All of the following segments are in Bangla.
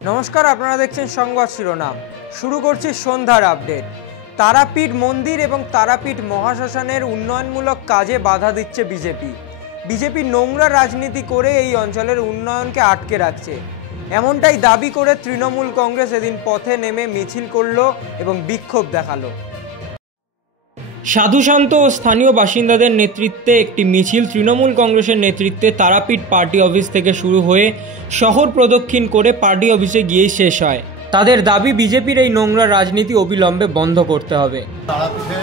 নমস্কার, আপনারা দেখছেন সংবাদ শিরোনাম। শুরু করছি সন্ধ্যার আপডেট। তারাপীঠ মন্দির এবং তারাপীঠ মহাশ্মশানের উন্নয়নমূলক কাজে বাধা দিচ্ছে বিজেপি নোংরা রাজনীতি করে এই অঞ্চলের উন্নয়নকে আটকে রাখছে, এমনটাই দাবি করে তৃণমূল কংগ্রেস এদিন পথে নেমে মিছিল করল এবং বিক্ষোভ দেখালো। সাধুসন্ত ও স্থানীয় বাসিন্দাদের নেতৃত্বে একটি মিছিল তৃণমূল কংগ্রেসের নেতৃত্বে তারাপীঠ পার্টি অফিস থেকে শুরু হয়ে শহর প্রদক্ষিণ করে পার্টি অফিসে গিয়েই শেষ হয়। তাদের দাবি বিজেপির এই নোংরা রাজনীতি অবিলম্বে বন্ধ করতে হবে। তারাপীঠে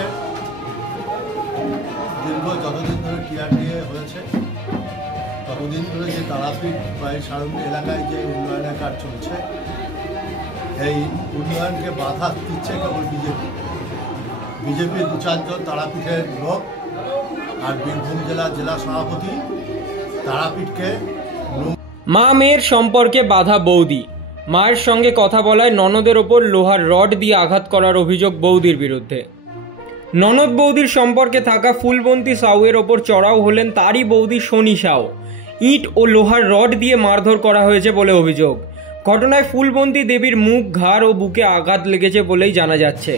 দীর্ঘ যতদিন ধরে টিআরডিএ হয়েছে ততদিন ধরে যে তারাপীঠ বা এই সারঙ্গী এলাকায় যে উন্নয়নের কাজ চলছে, এই উন্নয়নকে বাধা দিচ্ছে কেবল বিজেপির 2-4 জন তারাপীঠের লোক আর বীরভূম জেলা সভাপতি তারাপীঠকে। মা মেয়ের সম্পর্কে বাধা বৌদি, মায়ের সঙ্গে কথা বলায় ননদের ওপর লোহার রড দিয়ে আঘাত করার অভিযোগ বৌদির বিরুদ্ধে। ননদ বৌদির সম্পর্কে থাকা ফুলবন্তী সাউয়ের ওপর চড়াও হলেন তারই বৌদি শনি সাউ। ইট ও লোহার রড দিয়ে মারধর করা হয়েছে বলে অভিযোগ। ঘটনায় ফুলবন্তী দেবীর মুখ, ঘাড় ও বুকে আঘাত লেগেছে বলেই জানা যাচ্ছে।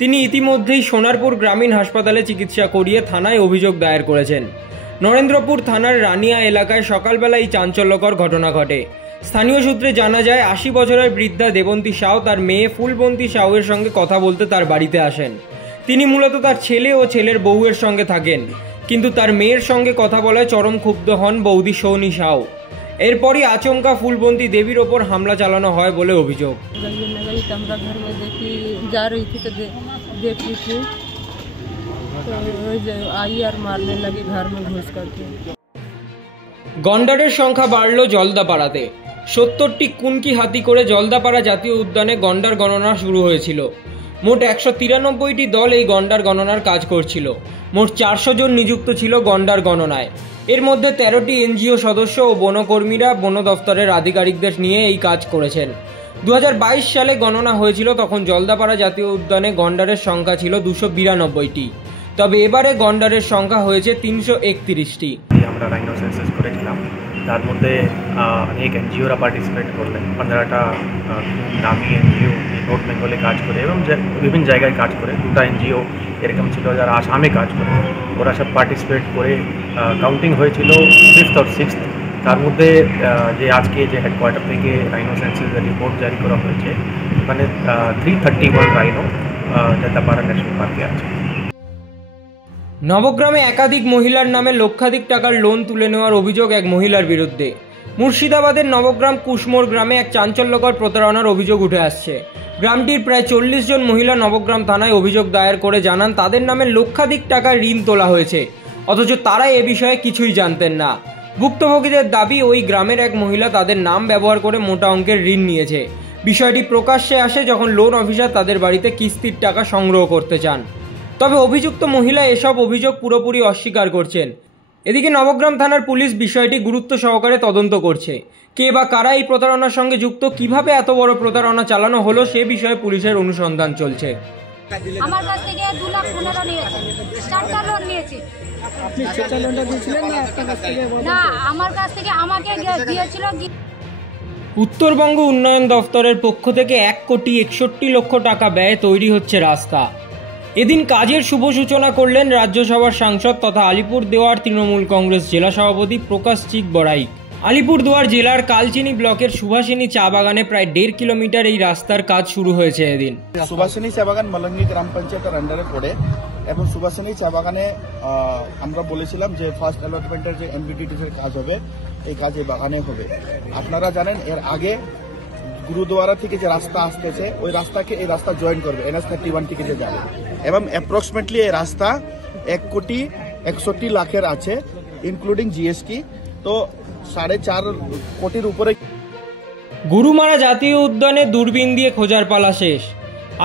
তিনি ইতিমধ্যেই সোনারপুর গ্রামীণ হাসপাতালে চিকিৎসা করিয়ে থানায় অভিযোগ দায়ের করেছেন। নরেন্দ্রপুর থানার রানিয়া এলাকায় সকালবেলা এই চাঞ্চল্যকর ঘটনা ঘটে। স্থানীয় সূত্রে জানা যায় 80 বছরের বৃদ্ধা দেবন্তী সাউ তার মেয়ে ফুলবন্তী সাউয়ের সঙ্গে কথা বলতে তার বাড়িতে আসেন। তিনি মূলত তার ছেলে ও ছেলের বউয়ের সঙ্গে থাকেন, কিন্তু তার মেয়ের সঙ্গে কথা বলায় চরম ক্ষুব্ধ হন বৌদি শনি সাউ। এরপরই আচমকা ফুলবন্তী দেবীর ওপর হামলা চালানো হয় বলে অভিযোগ। গন্ডারের সংখ্যা বাড়ল জলদাপাড়াতে। 70টি কুনকি হাতি করে জলদাপাড়া জাতীয় উদ্যানে গন্ডার গণনা শুরু হয়েছিল। মোট 193টি দল এই গন্ডার গণনার কাজ করছিল। মোট 400 জন নিযুক্ত ছিল গন্ডার গণনায়। এর মধ্যে 13টি এনজিও সদস্য ও বনকর্মীরা বন দফতরের আধিকারিকদের নিয়ে এই কাজ করেছেন। 2022 সালে গণনা হয়েছিল, তখন জলদাপাড়া জাতীয় উদ্যানে গন্ডারের সংখ্যা ছিল 292টি। তবে এবারে গন্ডারের সংখ্যা হয়েছে 331টি। আমরা রাইনো সেন্সাস করেছিলাম, তার মধ্যে অনেক এনজিওরা পার্টিসিপেট করলেন। 15টা নামি এনজিও নর্থ বেঙ্গলে কাজ করে এবং বিভিন্ন জায়গায় কাজ করে। 2টা এনজিও এরকম ছিল যারা আসামে কাজ করে, ওরা সব পার্টিসিপেট করে কাউন্টিং হয়েছিল 5th or 6th। তার মধ্যে যে আজকে যে হেডকোয়ার্টার থেকে রাইনো সেন্সাসের রিপোর্ট জারি করা হয়েছে, ওখানে 331 রাইনো জলদাপাড়া ন্যাশনাল পার্কে আছে। নবগ্রামে একাধিক মহিলার নামে লক্ষাধিক টাকার লোন তুলে নেওয়ার অভিযোগ এক মহিলার বিরুদ্ধে। মুর্শিদাবাদের নবগ্রাম কুশমোর গ্রামে এক চাঞ্চল্যকর প্রতারণার অভিযোগ উঠে আসছে। গ্রামটির প্রায় 40 জন মহিলা নবগ্রাম থানায় অভিযোগ দায়ের করে জানান তাদের নামে লক্ষাধিক টাকার ঋণ তোলা হয়েছে, অথচ তারা এ বিষয়ে কিছুই জানতেন না। ভুক্তভোগীদের দাবি, ওই গ্রামের এক মহিলা তাদের নাম ব্যবহার করে মোটা অঙ্কের ঋণ নিয়েছে। বিষয়টি প্রকাশ্যে আসে যখন লোন অফিসার তাদের বাড়িতে কিস্তির টাকা সংগ্রহ করতে চান। তবে অভিযুক্ত মহিলা এসব অভিযোগ পুরোপুরি অস্বীকার করছেন। এদিকে নবগ্রাম থানার পুলিশ বিষয়টি গুরুত্ব সহকারে তদন্ত করছে। কে বা কারা এই প্রতারণার সঙ্গে যুক্ত, কিভাবে এত বড় প্রতারণা চালানো হলো সে বিষয়ে পুলিশের অনুসন্ধান চলছে। আমার কাছ থেকে 2,15,000 নিয়েছে, 4টা লোন নিয়েছে। আপনি 4টা লোনটা দিয়েছিলেন না একটা কাছ থেকে? না, আমার কাছ থেকে আমাকে দিয়েছিল। উত্তরবঙ্গ উন্নয়ন দফতরের পক্ষ থেকে 1,61,00,000 টাকা ব্যয়ে তৈরি হচ্ছে রাস্তা। এদিন কাজের শুভ সূচনা করলেন রাজ্যসভার সাংসদ তথা আলিপুরদুয়ার তৃণমূল কংগ্রেস জেলা সভাপতি প্রকাশ চিক বড়াইক। আলিপুরদুয়ার জেলার কালচিনি ব্লকের সুভাষিনী চা বাগানে প্রায় 1.5 কিলোমিটার এই রাস্তার কাজ শুরু হয়েছে এদিন। সুভাষিনী চা বাগান মলঙ্গি গ্রাম পঞ্চায়েতের আন্ডারে পড়ে এবং সুভাষিনী চা বাগানে আমরা বলেছিলাম যে ফার্স্ট অ্যালটমেন্টের যে এমবিডিটির কাজ হবে, এই কাজ এই বাগানে হবে। আপনারা জানেন এর আগে গুরুদুয়ারা থেকে যে রাস্তা আসতেছে, ওই রাস্তাকে এই রাস্তা জয়েন করবে NH31 থেকে যে যাবে, এবং অ্যাপ্রক্সিমেটলি এই রাস্তা 1,61,00,000 আছে ইনক্লুডিং জিএসটি। তো 4.5 কোটির উপরে। গরুমারা জাতীয় উদ্যানে দূরবীন দিয়ে খোঁজার পালা শেষ।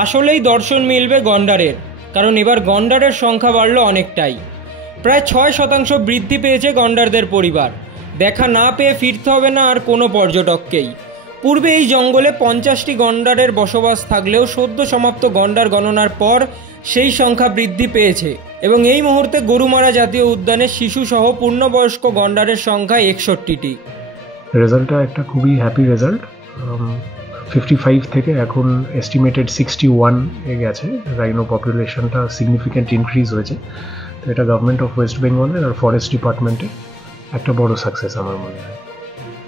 আসলেই দর্শন মিলবে গন্ডারের, কারণ এবার গন্ডারের সংখ্যা বাড়ল অনেকটাই। প্রায় 6% বৃদ্ধি পেয়েছে গন্ডারদের পরিবার। দেখা না পেয়ে ফিরতে হবে না আর কোনো পর্যটককেই। পূর্বে এই জঙ্গলে 50টি গন্ডারের বসবাস থাকলেও সদ্য সমাপ্ত গন্ডার গণনার পর সেই সংখ্যা বৃদ্ধি পেয়েছে এবং এই মুহূর্তে গরুমারা জাতীয় উদ্যানে শিশু সহ পূর্ণবয়স্ক গন্ডারের সংখ্যা 61টি। রেজাল্টটা একটা খুবই হ্যাপি রেজাল্ট। 55 থেকে এখন এস্টিমেটেড 61 এ গেছে। রাইনো পপুলেশনটা সিগনিফিক্যান্ট ইনক্রিজ হয়েছে। তো এটা গভর্নমেন্ট অফ ওয়েস্ট বেঙ্গলের আর ফরেস্ট ডিপার্টমেন্টের একটা বড় সাকসেস আমার মনে হয়।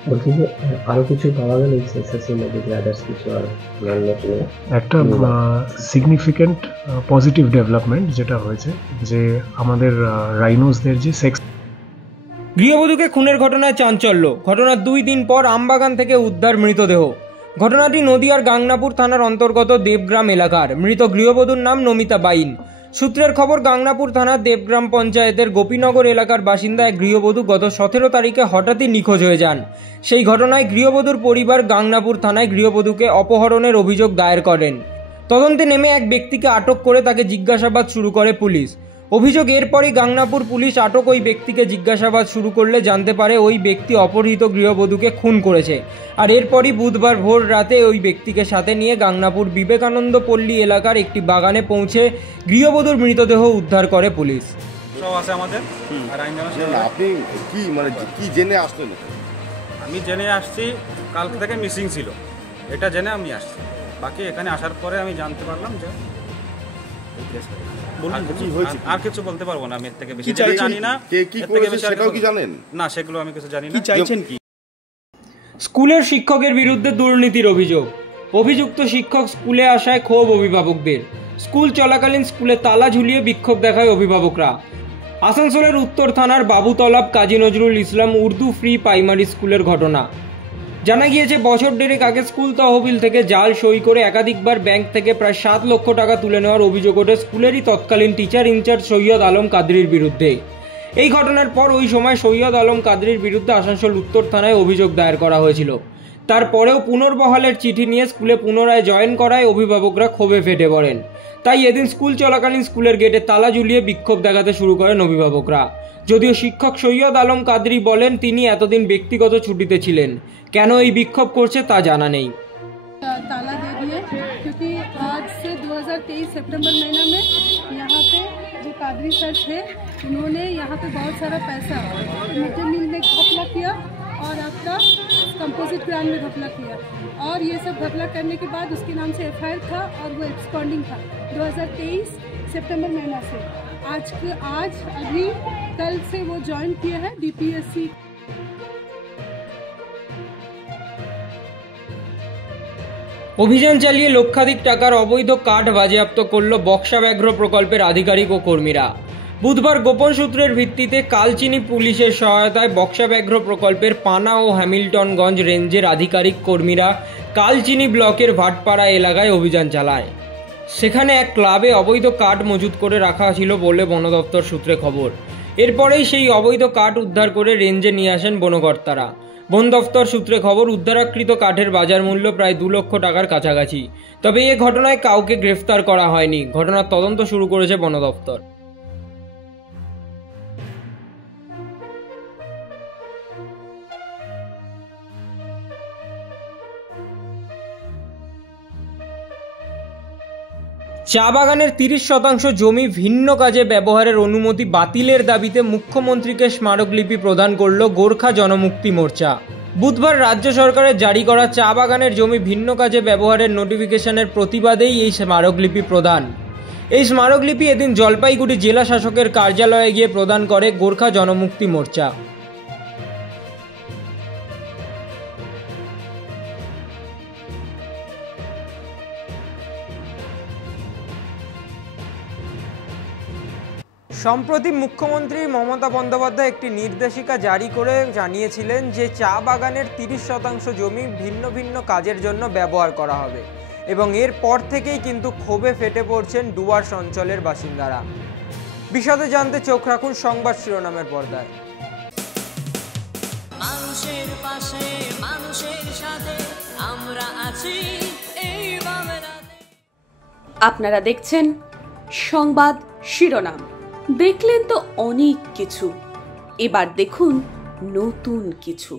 বলছি যে আরো কিছু পাওয়া গেল সেন্সাসের মধ্যে, আদার্স কিছু আর একটা সিগনিফিক্যান্ট পজিটিভ ডেভেলপমেন্ট যেটা হয়েছে যে আমাদের রাইনোসদের যে সেক্স। গৃহবধূকে খুনের ঘটনায় চাঞ্চল্য। ঘটনার 2 দিন পর আমবাগান থেকে উদ্ধার মৃতদেহ। ঘটনাটি নদিয়ার গাংনাপুর থানার অন্তর্গত দেবগ্রাম এলাকার। মৃত গৃহবধূর নাম নমিতা বাইন। সূত্রের খবর, গাংনাপুর থানার দেবগ্রাম পঞ্চায়েতের গোপীনগর এলাকার বাসিন্দা এক গৃহবধূ গত 17 তারিখে হঠাৎই নিখোঁজ হয়ে যান। সেই ঘটনায় গৃহবধূর পরিবার গাংনাপুর থানায় গৃহবধূকে অপহরণের অভিযোগ দায়ের করেন। তদন্তে নেমে এক ব্যক্তিকে আটক করে তাকে জিজ্ঞাসাবাদ শুরু করে পুলিশ। অভিযোগ এরপরই গাংনাপুর পুলিশ আটক ওই ব্যক্তিকে জিজ্ঞাসাবাদ শুরু করলে জানতে পারে ওই ব্যক্তি অপহৃত গৃহবধূকে খুন করেছে। আর এরপরই বুধবার ভোর রাতে ওই ব্যক্তিকে সাথে নিয়ে গাংনাপুর বিবেকানন্দ পল্লী এলাকার একটি বাগানে পৌঁছে গৃহবধূর মৃতদেহ উদ্ধার করে পুলিশ। আপনি কি জেনে আসলেন? আমি জেনে আসছি কালকে থেকে মিসিং ছিল, এটা জেনে আমি আসছি। বাকি এখানে আসার পরে আমি জানতে পারলাম যে আর কিছু বলতে পারবো না। আমি এর থেকে বেশি জানি না। না, সেগুলো আমি কিছু জানি না। কি চাইছেন কি? স্কুলের শিক্ষকের বিরুদ্ধে দুর্নীতির অভিযোগ। অভিযুক্ত শিক্ষক স্কুলে আসায় ক্ষোভ অভিভাবকদের। স্কুল চলাকালীন স্কুলে তালা ঝুলিয়ে বিক্ষোভ দেখায় অভিভাবকরা। আসানসোলের উত্তর থানার বাবুতলাব কাজী নজরুল ইসলাম উর্দু ফ্রি প্রাইমারি স্কুলের ঘটনা। জানা গিয়েছে, বছর দেড়েক আগে স্কুল তহবিল থেকে জাল সই করে একাধিকবার ব্যাংক থেকে প্রায় 7 লক্ষ টাকা তুলে নেওয়ার অভিযোগ ওঠে স্কুলেরই তৎকালীন টিচার ইনচার্জ সৈয়দ আলম কাদরির বিরুদ্ধে। এই ঘটনার পর ওই সময় সৈয়দ আলম কাদরির বিরুদ্ধে আসানসোল উত্তর থানায় অভিযোগ দায়ের করা হয়েছিল। তারপরেও পুনর্বহালের চিঠি নিয়ে স্কুলে পুনরায় জয়েন করায় অভিভাবকরা ক্ষোভে ফেটে পড়েন। তাই এদিন স্কুল চলাকালীন স্কুলের গেটে তালা ঝুলিয়ে বিক্ষোভ দেখাতে শুরু করেন অভিভাবকরা। যদিও শিক্ষক সৈয়দ আলম কাদরি বলেন তিনি এতদিন ব্যক্তিগত ছুটিতে ছিলেন। কেন এই বিক্ষোভ করছে তা জানা নেই। ताला दे दिए क्योंकि आज से 2023 सितंबर महीना में यहाँ पे जो कादरी सर थे उन्होंने यहाँ पे बहुत सारा पैसा मिड डे मील में घपला किया और आपका कंपोजिट प्लान में घपला किया, और ये सब घपला करने के बाद उसके नाम से FIR था और वो एक्सपॉन्डिंग था 2023 सितंबर महीना से। आज अभी कल से वो ज्वाइन किया है DPSC। অভিযান চালিয়ে লক্ষাধিক টাকার অবৈধ কাঠ বাজেয়াপ্ত করল বক্সা ব্যাঘ্র প্রকল্পের আধিকারিক ও কর্মীরা। বুধবার গোপন সূত্রের ভিত্তিতে কালচিনি পুলিশের সহায়তায় বক্সা ব্যাঘ্র প্রকল্পের পানা ও হ্যামিল্টনগঞ্জ রেঞ্জের আধিকারিক কর্মীরা কালচিনি ব্লকের ভাটপাড়া এলাকায় অভিযান চালায়। সেখানে এক ক্লাবে অবৈধ কাঠ মজুত করে রাখা ছিল বলে বন দপ্তর সূত্রে খবর। এরপরেই সেই অবৈধ কাঠ উদ্ধার করে রেঞ্জে নিয়ে আসেন বনকর্তারা। বন দফতর সূত্রে খবর, উদ্ধারকৃত কাঠের বাজার মূল্য প্রায় 2 লক্ষ টাকার কাছাকাছি। তবে এ ঘটনায় কাউকে গ্রেফতার করা হয়নি। ঘটনার তদন্ত শুরু করেছে বন দফতর। চা বাগানের 30% জমি ভিন্ন কাজে ব্যবহারের অনুমতি বাতিলের দাবিতে মুখ্যমন্ত্রীকে স্মারকলিপি প্রদান করল গোর্খা জনমুক্তি মোর্চা। বুধবার রাজ্য সরকারের জারি করা চা বাগানের জমি ভিন্ন কাজে ব্যবহারের নোটিফিকেশনের প্রতিবাদেই এই স্মারকলিপি প্রদান। এই স্মারকলিপি এদিন জলপাইগুড়ি জেলা শাসকের কার্যালয়ে গিয়ে প্রদান করে গোর্খা জনমুক্তি মোর্চা। সম্প্রতি মুখ্যমন্ত্রী মমতা বন্দ্যোপাধ্যায় একটি নির্দেশিকা জারি করে জানিয়েছিলেন যে চা বাগানের 30% জমি ভিন্ন ভিন্ন কাজের জন্য ব্যবহার করা হবে, এবং এরপর থেকেই কিন্তু ক্ষোভে ফেটে পড়ছেন ডুয়ার্স অঞ্চলের বাসিন্দারা। বিশদে জানতে চোখ রাখুন সংবাদ শিরোনামের পর্দায়। মানুষের পাশে, মানুষের সাথে আমরা আছি এই বাংলাতে। আপনারা দেখছেন সংবাদ শিরোনাম। দেখলেন তো অনেক কিছু, এবার দেখুন নতুন কিছু।